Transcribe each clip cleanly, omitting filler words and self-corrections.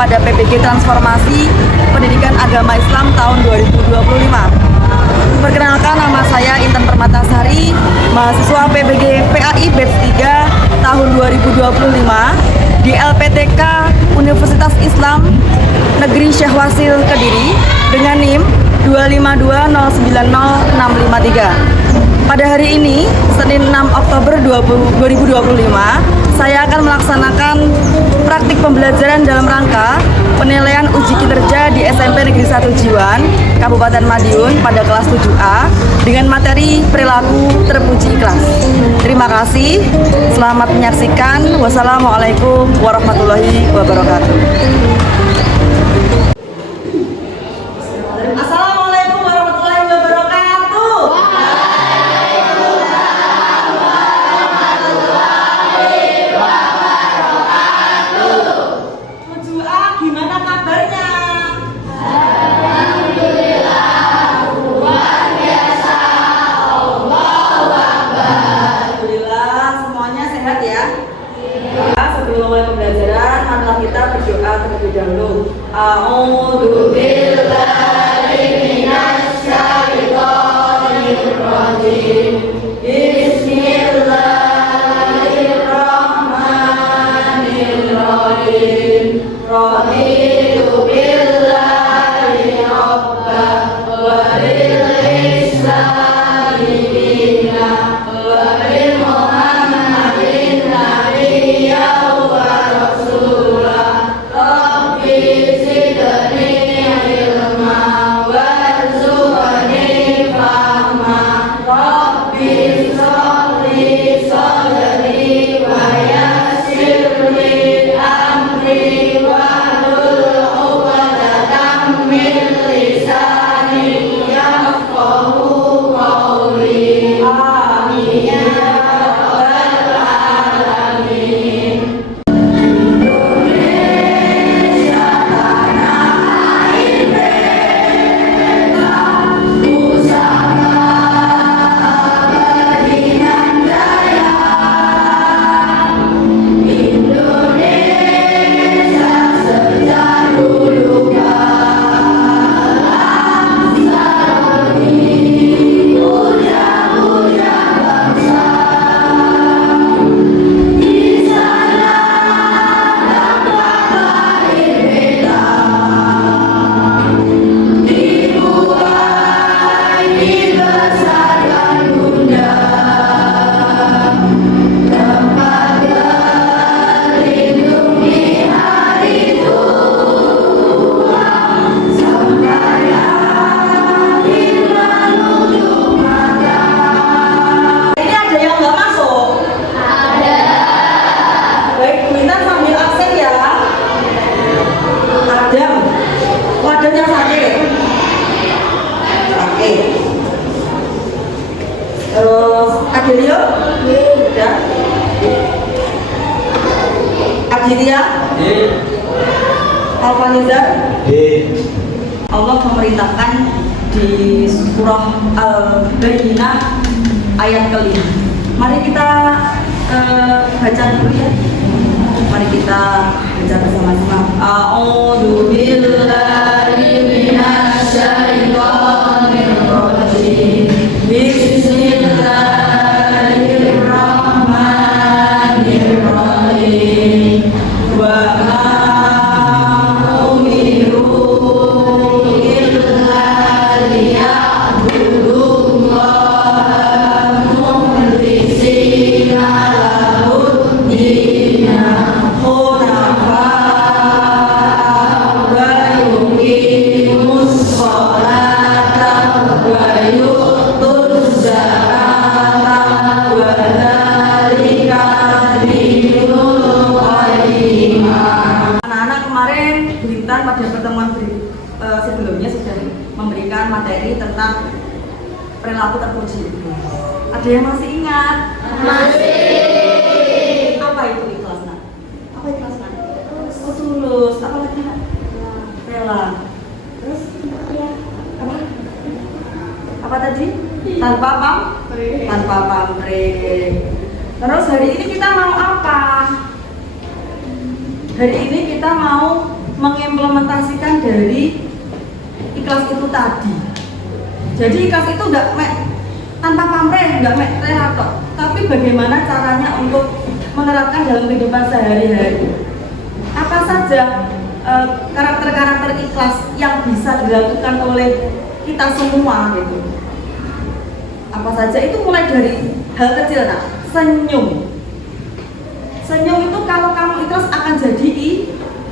pada PBG Transformasi Pendidikan Agama Islam tahun 2025. Perkenalkan, nama saya Intan Permatasari, mahasiswa PBG PAI Batch 3 tahun 2025 di LPTK Universitas Islam Negeri Syekh Wasil Kediri dengan NIM 252090653. Pada hari ini, Senin 6 Oktober 2025, saya akan melaksanakan praktik pembelajaran dalam rangka penilaian uji kinerja di SMP Negeri 1 Jiwan, Kabupaten Madiun pada kelas 7A dengan materi perilaku terpuji ikhlas. Terima kasih, selamat menyaksikan. Wassalamualaikum warahmatullahi wabarakatuh. Assalamualaikum warahmatullahi wabarakatuh. Gimana kabarnya? Alhamdulillah, luar biasa. Alhamdulillah, semuanya sehat ya? Sebelum mulai pembelajaran, marilah kita berdoa terlebih dahulu. A'udzu billahi minasy syaithanir rajim. Bismillahirrahmanirrahim. Raditu billahi rabba wa bil islami dina wa bi Muhammadin nabiyya wa rasulah. Rabbi zidni ilma warzuqni fahma. Rabbi sholli sadri wa yassir li amri wahlul 'uqdatam min lisani yafqahu qawli. Amin ya rabbal alamin. Indonesia tanah air merdeka, pusaka abadinan jaya. Indonesia sejak dulu kala, sekarang ini puja-puja bangsa. Di sana tempat lahir beta, dibuai dibesarkan bunda, tempat berlindung di hari tua, sampai akhir menutup mata. Ini ada yang nggak masuk? Ada. Baik, Bu Intan sambil absen ya. Adam, wadahnya sakit. Oke. Terus Adelio? Udah. Aditya? Alfanizar? Allah memerintahkan di surah Al-Bayyinah ayat kelima. Mari kita baca dulu ya. Mari kita baca bersama-sama. A'udzu billahi minasy syaithanir rajim. Bismillahirrahmanirrahim. Wa ma umiru illa liya'budullaha mukhlishina lahud-dina hunafa wa yuqimus sholata wa yu'tuz zakata wa dzalika dinul qayyimah. Anak-anak kemarin Bu Intan pada pertemuan sebelumnya sudah memberikan materi tentang perilaku terpuji. Ada yang masih ingat? Masih. Apa itu ikhlas, Nak? Apa ikhlas, Nak? Oh, tulus. Apa lagi, Nak? Rela. Terus apa? Apa tadi? Tanpa pamrih. Tanpa pamrih. Terus hari ini kita mau apa? Hari ini kita mau mengimplementasikan dari ikhlas itu tadi. Jadi ikhlas itu nggak tanpa pamrih, nggak relator, tapi bagaimana caranya untuk menerapkan dalam kehidupan sehari-hari. Apa saja karakter-karakter ikhlas yang bisa dilakukan oleh kita semua gitu. Apa saja itu mulai dari hal kecil, nah, senyum. Senyum itu kalau kamu ikhlas akan jadi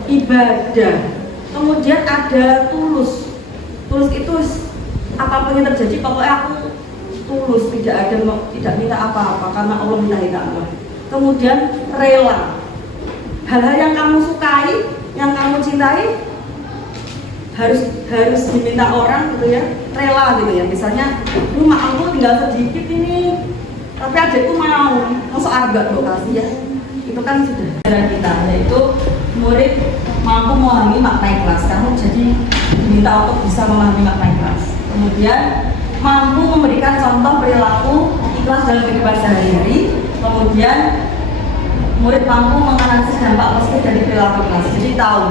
ibadah. Kemudian ada tulus. Tulus itu apapun yang terjadi pokoknya aku tulus, tidak minta apa-apa karena Allah minta Allah. Kemudian rela. Hal-hal yang kamu sukai, yang kamu cintai harus diminta orang gitu ya, rela gitu ya. Misalnya, maafku tinggal sedikit ini, tapi adikku mau, masuk arga tuh kasih ya. Itu kan sudah cara kita, yaitu murid mampu memahami makna ikhlas. Kamu jadi diminta untuk bisa memahami makna ikhlas. Kemudian mampu memberikan contoh perilaku ikhlas dalam kehidupan sehari-hari. Kemudian murid mampu menganalisis dampak positif dari perilaku ikhlas. Jadi tahu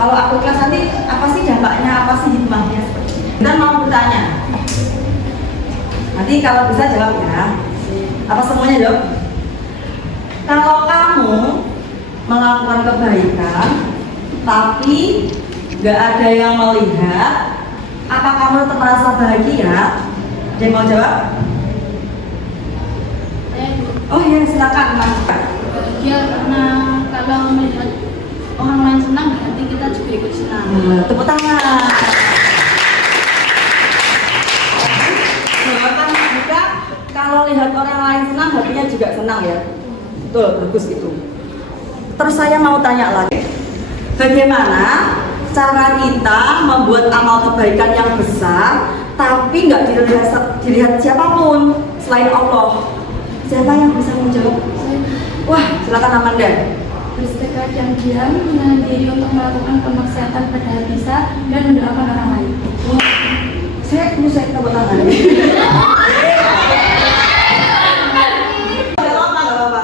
kalau aku ikhlas nanti apa sih dampaknya, apa sih hikmahnya seperti ini. Dan mau bertanya. Nanti kalau bisa jawab ya. Apa semuanya jawab? Kalau kamu melakukan kebaikan tapi nggak ada yang melihat, apa kamu tetap merasa bahagia? Ada yang mau jawab? Oh iya, silakan Mas. Bahagia karena kalau melihat orang lain senang, nanti kita juga ikut senang. Tepuk tangan. Jawaban juga kalau lihat orang lain senang, hatinya juga senang ya. Betul, bagus itu. Terus saya mau tanya lagi, bagaimana cara kita membuat amal kebaikan yang besar tapi nggak dilihat siapapun selain Allah? Siapa yang bisa menjawab? Wah, silakan Amanda. Bersedekah dan diam, menahan diri untuk melakukan kemaksiatan pada bisa dan mendoakan orang lain. Saya tepuk tangan.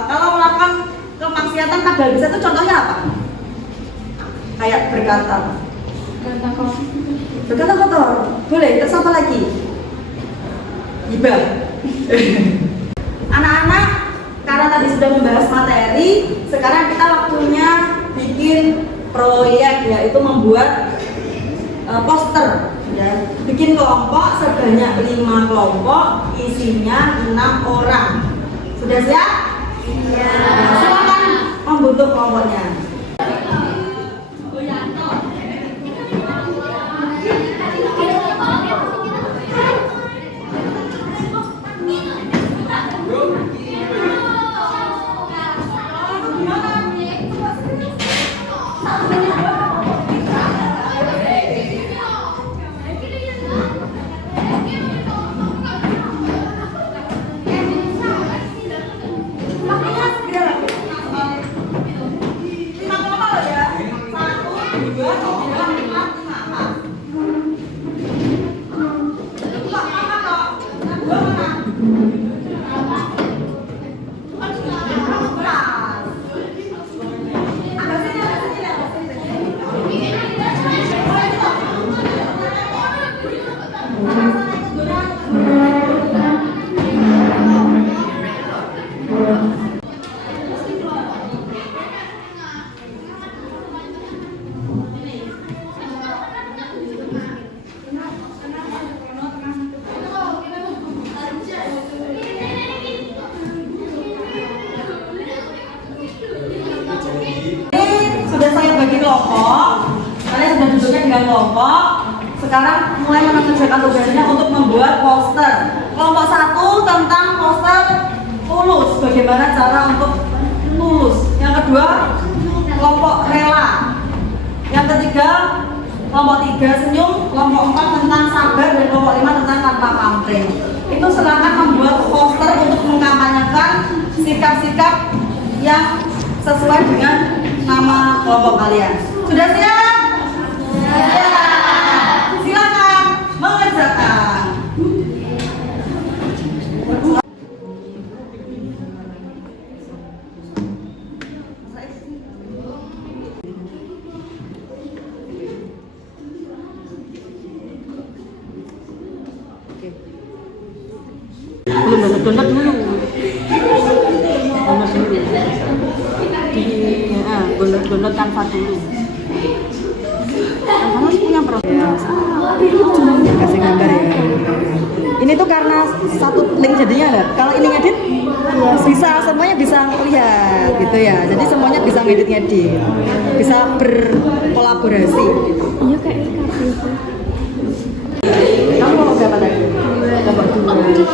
Kalau melakukan kemaksiatan pada bisa itu contohnya apa? Kayak berkata kotor. Boleh, terus apa lagi? Gibah. Anak-anak, karena tadi sudah membahas materi, sekarang kita waktunya bikin proyek, yaitu membuat poster ya. Bikin kelompok sebanyak 5 kelompok, isinya 6 orang. Sudah siap? Iya. Silakan membentuk kelompoknya. Kelompok, kalian sudah duduknya dengan kelompok. Sekarang mulai mengerjakan tugasnya untuk membuat poster. Kelompok 1 tentang poster tulus, bagaimana cara untuk tulus. Yang kedua, kelompok rela. Yang ketiga, kelompok 3 senyum. Kelompok 4 tentang sabar dan kelompok 5 tentang tanpa pamrih. Itu silakan membuat poster untuk mengkampanyekan sikap-sikap yang sesuai dengan nama kelompok kalian. Sudah siap? Ya. Silakan mengerjakan. download dulu. Download Canva dulu. Canva harus punya program. Kasih gambar ya. Ini tuh karena satu link jadinya nggak? Kalau ini ngedit bisa, semuanya bisa lihat gitu ya. Jadi semuanya bisa ngedit, bisa berkolaborasi. Gitu. Iya kayak kafe itu. Kamu mau berapa tadi? Nomor 2.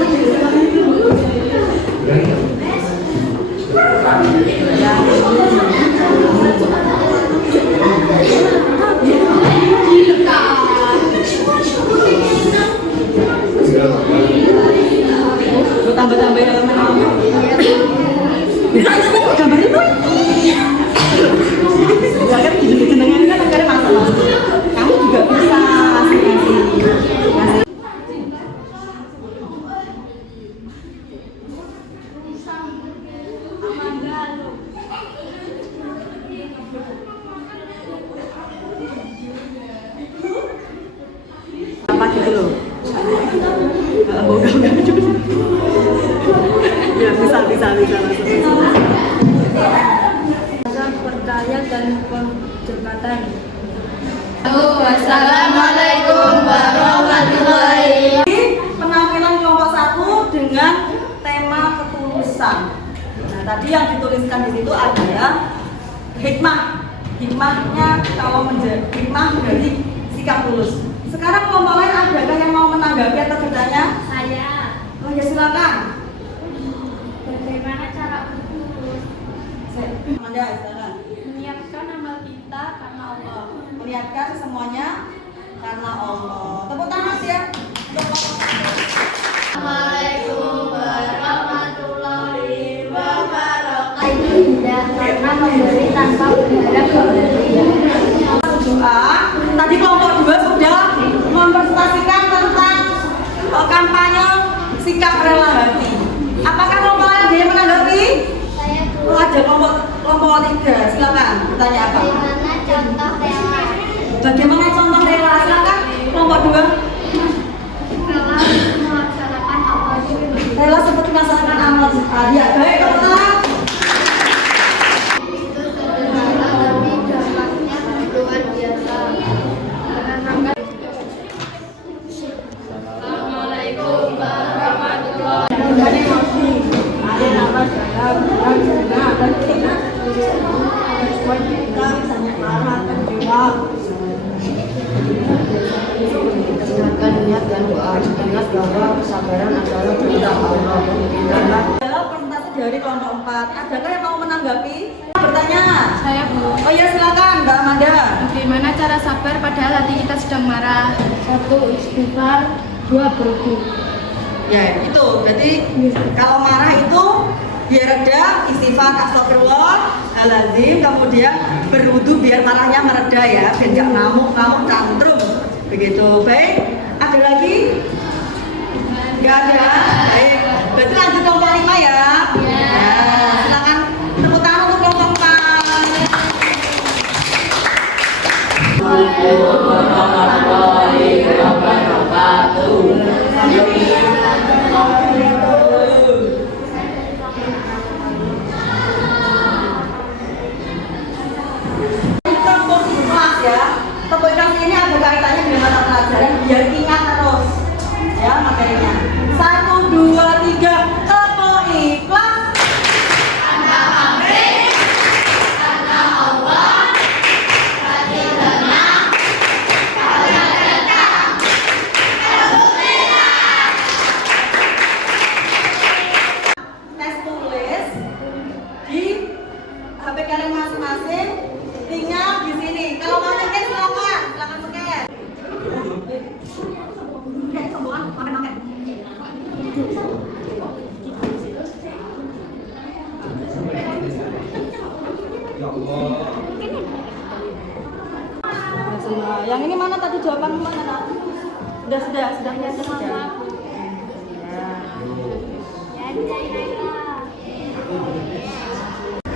Tambah-tambahin elemen. Gambar itu. Ya kan jenengan kan ada masalah. Kamu juga bisa ngasih. Apa gitu loh? Ya bisa Percaya dan percepatan. Wassalamualaikum warahmatullahi. Penampilan kelompok 1 dengan tema ketulusan. Nah, tadi yang dituliskan di situ adalah hikmah. Hikmahnya kalau menjadi hikmah dari sikap tulus. Sekarang kelompok lain adakah yang mau menanggapi atau bertanya? Saya. Oh ya silakan. Bagaimana cara bertulus? Amanda, silakan. Menyiapkan amal kita karena Allah. Melihatkan semuanya karena Allah. Tepuk tangan ya. Assalamualaikum warahmatullahi wabarakatuh. Itu indah karena memberi tanpa berharap kembali. Doa. Tadi kelompok 2 sudah mempresentasikan tentang kampanye sikap rela hati. Apakah kelompok lain ada yang menanggapi? Saya Ada kelompok 3. Silakan. Bertanya apa? bagaimana contoh rela? Bagaimana contoh rela? Silakan. Kelompok 2. Rela melaksanakan amal jihad. Rela seperti melaksanakan amal jihad. Ya, baik teman-teman. Itu sederhana tapi dampaknya luar biasa. Assalamualaikum warahmatullahi Ingatkan niat dan doa. Ingat bahwa kesabaran adalah perintah Allah. Adalah presentasi dari kelompok 4. Adakah yang mau menanggapi? Bertanya. Saya Bu. Oh iya silakan Mbak Amanda. Bagaimana cara sabar padahal hati kita sedang marah? 1. Istighfar, 2. Berhenti. Ya itu. Jadi kalau marah itu biar reda, istighfar, astagfirullahaladzim, kemudian berwudu biar marahnya mereda ya, biar nggak ngamuk tantrum. Begitu. Baik. Ada lagi? Nggak ada. Baik. Berarti lanjut kelompok 5 ya. Ya. Silakan tepuk tangan untuk kelompok 4. Tepuk kelas ya. Tepuk kelas ini ada kaitannya dengan mata pelajaran biar ingat terus ya materinya. 1, 2, 3. Tepuk ikhlas. Tes tulis di HP kalian masing-masing, tinggal di sini. Kalau mau nyetir silakan scan. Sombongan, makan. Yang ini mana tadi jawaban mana nak? Sudah.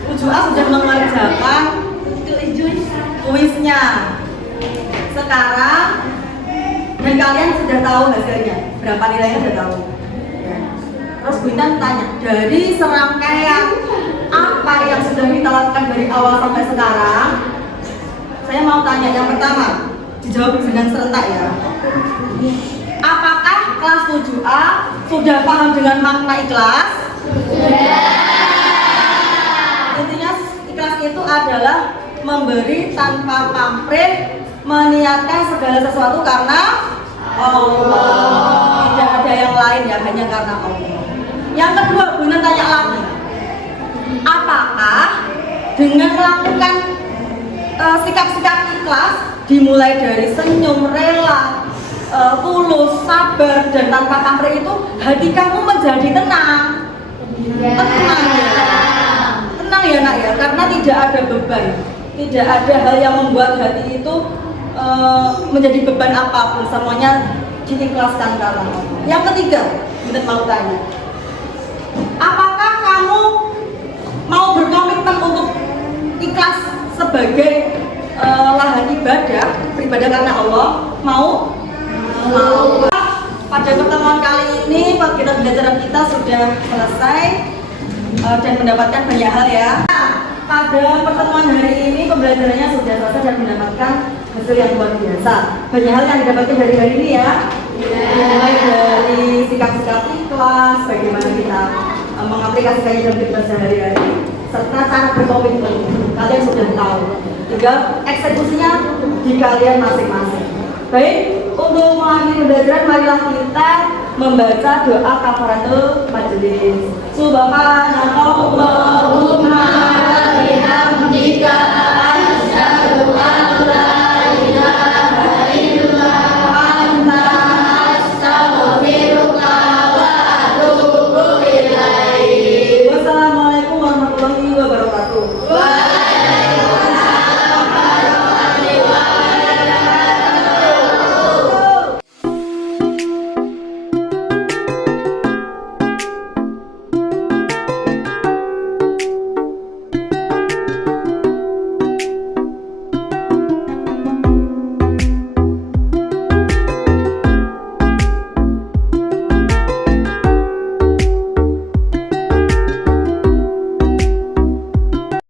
Tujuh A sudah mengerjakan kuisnya. Sekarang dan kalian sudah tahu hasilnya. Berapa nilainya sudah tahu. Terus Bu Intan tanya, dari serangkaian apa yang sudah kita lakukan dari awal sampai sekarang? Saya mau tanya yang pertama, dijawab dengan serentak ya. Apakah kelas 7A sudah paham dengan makna ikhlas? Intinya ikhlas itu adalah memberi tanpa pamrih, meniatkan segala sesuatu karena Allah. Tidak ada yang lain ya, hanya karena Allah. Yang kedua, Bu Intan tanya lagi. Apakah dengan melakukan sikap-sikap ikhlas dimulai dari senyum, rela, tulus, sabar dan tanpa pamrih itu hati kamu menjadi tenang? Tenang ya. Tenang ya nak ya, karena tidak ada beban, tidak ada hal yang membuat hati itu menjadi beban apapun, semuanya diikhlaskan karena Allah. Yang ketiga, kita mau tanya, apakah kamu mau berkomitmen untuk ikhlas sebagai lahan ibadah, beribadah karena Allah? Mau? Mau. Pada pertemuan kali ini kita belajar kita sudah selesai dan mendapatkan banyak hal ya. Pada pertemuan hari ini pembelajarannya sudah selesai dan mendapatkan hasil yang luar biasa. Banyak hal yang didapatkan dari hari ini ya. Mulai dari sikap-sikap ikhlas, bagaimana kita mengaplikasikannya dalam kehidupan sehari-hari, serta cara berkomitmen. Kalian sudah tahu. Tinggal eksekusinya di kalian masing-masing. Baik, untuk mengakhiri pembelajaran marilah kita membaca doa kafaratul majelis. Subhanallah